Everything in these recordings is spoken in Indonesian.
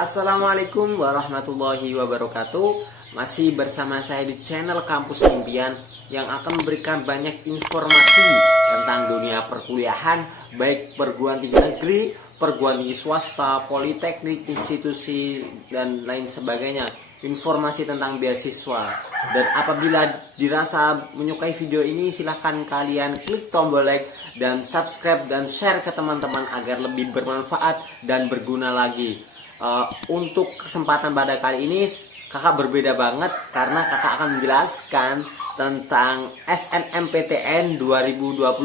Assalamualaikum warahmatullahi wabarakatuh. Masih bersama saya di channel Kampus Impian yang akan memberikan banyak informasi tentang dunia perkuliahan, baik perguruan tinggi negeri, perguruan tinggi swasta, politeknik, institusi, dan lain sebagainya. Informasi tentang beasiswa. Dan apabila dirasa menyukai video ini, silahkan kalian klik tombol like dan subscribe dan share ke teman-teman agar lebih bermanfaat dan berguna lagi. Untuk kesempatan pada kali ini kakak berbeda banget karena kakak akan menjelaskan tentang SNMPTN 2021.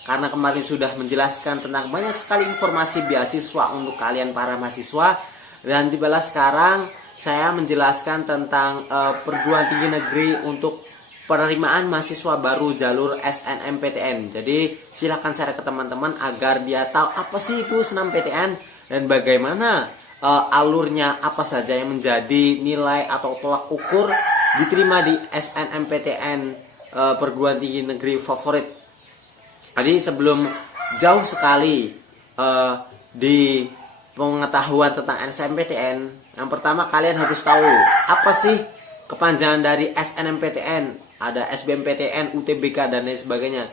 Karena kemarin sudah menjelaskan tentang banyak sekali informasi beasiswa untuk kalian para mahasiswa, dan dibalas sekarang saya menjelaskan tentang perguruan tinggi negeri untuk penerimaan mahasiswa baru jalur SNMPTN. Jadi silahkan share ke teman-teman agar dia tahu apa sih itu SNMPTN dan bagaimana alurnya, apa saja yang menjadi nilai atau tolak ukur diterima di SNMPTN perguruan tinggi negeri favorit. Jadi sebelum jauh sekali di pengetahuan tentang SNMPTN, yang pertama kalian harus tahu apa sih kepanjangan dari SNMPTN. Ada SBMPTN, UTBK, dan lain sebagainya.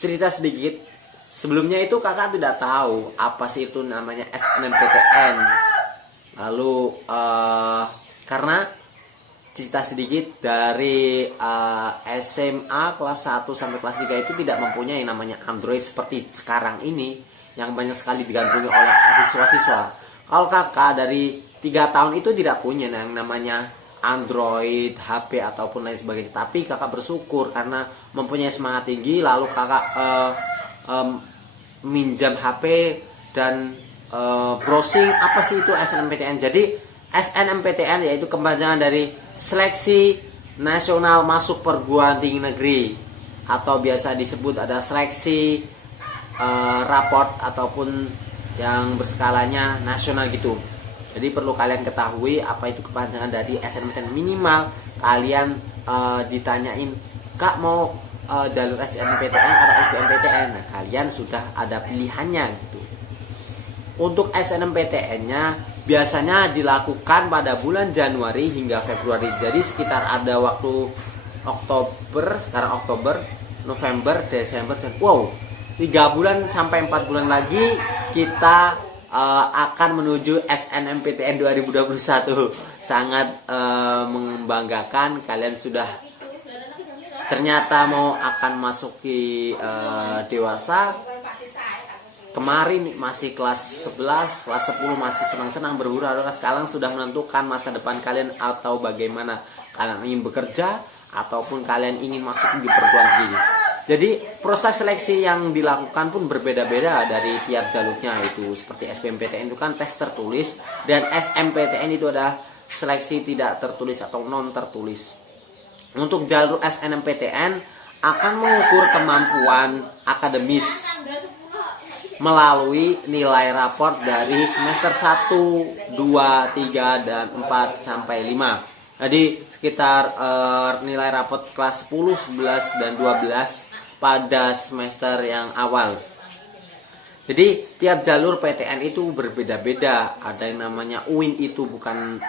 Cerita sedikit. Sebelumnya itu kakak tidak tahu apa sih itu namanya SNMPTN. Lalu karena cerita sedikit dari SMA kelas 1 sampai kelas 3 itu tidak mempunyai namanya Android seperti sekarang ini yang banyak sekali digandrungi oleh siswa-siswa. Kalau kakak dari 3 tahun itu tidak punya yang namanya Android, HP ataupun lain sebagainya. Tapi kakak bersyukur karena mempunyai semangat tinggi, lalu kakak minjam HP dan browsing apa sih itu SNMPTN. Jadi SNMPTN yaitu kepanjangan dari Seleksi Nasional Masuk Perguruan Tinggi Negeri, atau biasa disebut ada seleksi raport ataupun yang berskalanya nasional gitu. Jadi perlu kalian ketahui apa itu kepanjangan dari SNMPTN. Minimal kalian ditanyain, kak mau jalur SNMPTN atau SBMPTN, nah, kalian sudah ada pilihannya gitu. Untuk SNMPTN-nya biasanya dilakukan pada bulan Januari hingga Februari. Jadi sekitar ada waktu Oktober, sekarang Oktober, November, Desember, dan 3 bulan sampai 4 bulan lagi kita akan menuju SNMPTN 2021. Sangat membanggakan, kalian sudah ternyata mau akan masuki dewasa. Kemarin masih kelas 11, kelas 10 masih senang-senang berhura-hura. Sekarang sudah menentukan masa depan kalian atau bagaimana kalian ingin bekerja ataupun kalian ingin masuk di perguruan tinggi. Jadi proses seleksi yang dilakukan pun berbeda-beda dari tiap jalurnya. Itu seperti SBMPTN itu kan tes tertulis, dan SNMPTN itu adalah seleksi tidak tertulis atau non tertulis. Untuk jalur SNMPTN akan mengukur kemampuan akademis melalui nilai raport dari semester 1, 2, 3, dan 4 sampai 5. Jadi sekitar nilai raport kelas 10, 11, dan 12 pada semester yang awal. Jadi tiap jalur PTN itu berbeda-beda. Ada yang namanya UIN itu bukan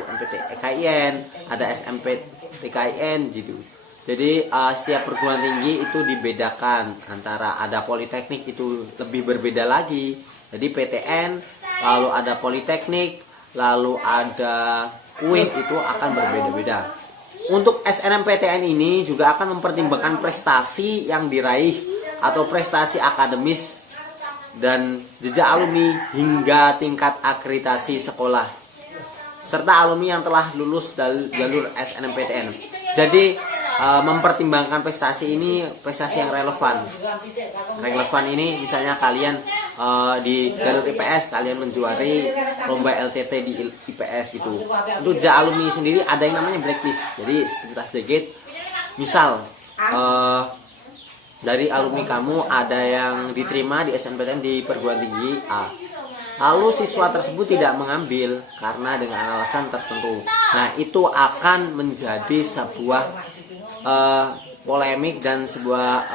UNPTKIN, ada SMPTKIN gitu. Jadi setiap perguruan tinggi itu dibedakan, antara ada politeknik itu lebih berbeda lagi. Jadi PTN, lalu ada politeknik, lalu ada UIN itu akan berbeda-beda. Untuk SNMPTN ini juga akan mempertimbangkan prestasi yang diraih atau prestasi akademis dan jejak alumni hingga tingkat akreditasi sekolah, serta alumni yang telah lulus dari jalur SNMPTN. Jadi mempertimbangkan prestasi ini, prestasi yang relevan. Relevan ini misalnya kalian di jalur IPS kalian menjuari lomba LCT di IPS gitu. Untuk jejak alumni sendiri ada yang namanya blacklist. Jadi sedikit, misal dari alumni kamu ada yang diterima di SNMPTN di perguruan tinggi A, lalu siswa tersebut tidak mengambil karena dengan alasan tertentu. Nah, itu akan menjadi sebuah polemik dan sebuah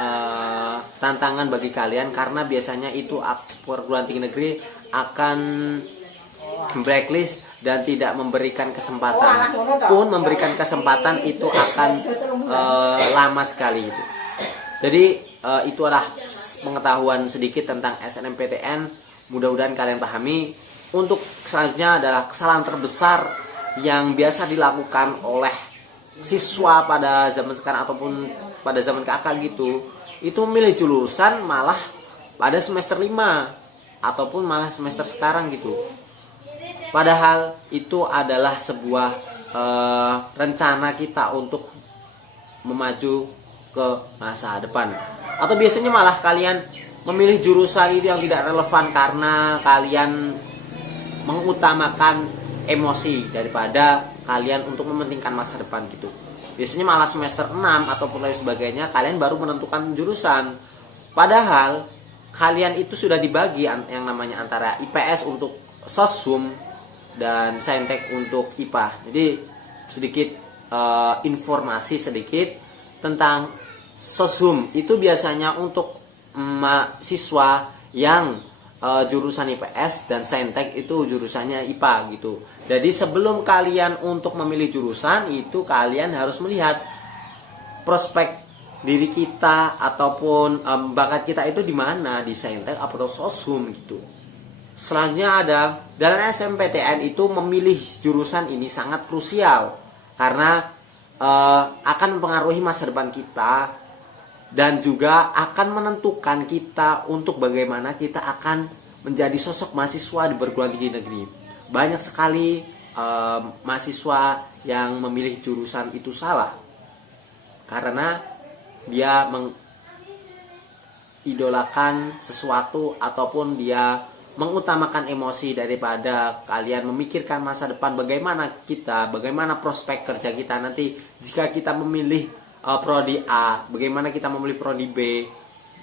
tantangan bagi kalian, karena biasanya itu perguruan tinggi negeri akan blacklist dan tidak memberikan kesempatan. Pun memberikan kesempatan itu akan lama sekali itu. Jadi itu adalah pengetahuan sedikit tentang SNMPTN. Mudah-mudahan kalian pahami. Untuk selanjutnya adalah kesalahan terbesar yang biasa dilakukan oleh siswa pada zaman sekarang ataupun pada zaman kakak gitu. Itu memilih jurusan malah pada semester 5 ataupun malah semester sekarang gitu. Padahal itu adalah sebuah rencana kita untuk memaju ke masa depan. Atau biasanya malah kalian memilih jurusan itu yang tidak relevan karena kalian mengutamakan emosi daripada kalian untuk mementingkan masa depan gitu. Biasanya malah semester 6 ataupun lain sebagainya kalian baru menentukan jurusan. Padahal kalian itu sudah dibagi yang namanya antara IPS untuk sosum dan saintek untuk IPA. Jadi sedikit informasi sedikit tentang sosum itu biasanya untuk mahasiswa yang jurusan IPS dan saintek itu jurusannya IPA gitu. Jadi sebelum kalian untuk memilih jurusan itu kalian harus melihat prospek diri kita ataupun bakat kita itu di mana, di saintek atau sosum gitu. Selanjutnya ada dalam SNMPTN itu memilih jurusan ini sangat krusial karena akan mempengaruhi masa depan kita dan juga akan menentukan kita untuk bagaimana kita akan menjadi sosok mahasiswa di perguruan tinggi negeri. Banyak sekali mahasiswa yang memilih jurusan itu salah karena dia mengidolakan sesuatu ataupun dia mengutamakan emosi daripada kalian memikirkan masa depan, bagaimana prospek kerja kita nanti jika kita memilih prodi A, bagaimana kita memilih prodi B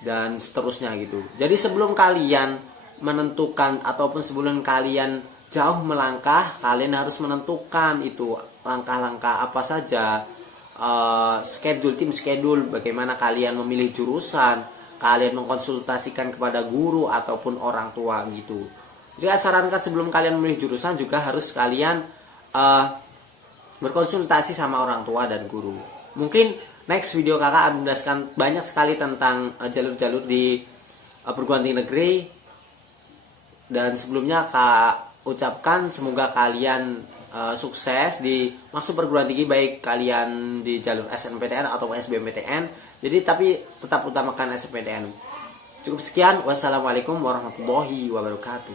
dan seterusnya gitu. Jadi sebelum kalian menentukan ataupun sebelum kalian jauh melangkah, kalian harus menentukan itu langkah-langkah apa saja, tim schedule, bagaimana kalian memilih jurusan, kalian mengkonsultasikan kepada guru ataupun orang tua gitu. Jadi saya sarankan sebelum kalian memilih jurusan juga harus kalian berkonsultasi sama orang tua dan guru. Mungkin next video kakak akan menjelaskan banyak sekali tentang jalur-jalur di perguruan tinggi negeri. Dan sebelumnya kak ucapkan semoga kalian sukses di masuk perguruan tinggi, baik kalian di jalur SNMPTN atau SBMPTN. Jadi tapi tetap utamakan SNMPTN. Cukup sekian. Wassalamualaikum warahmatullahi wabarakatuh.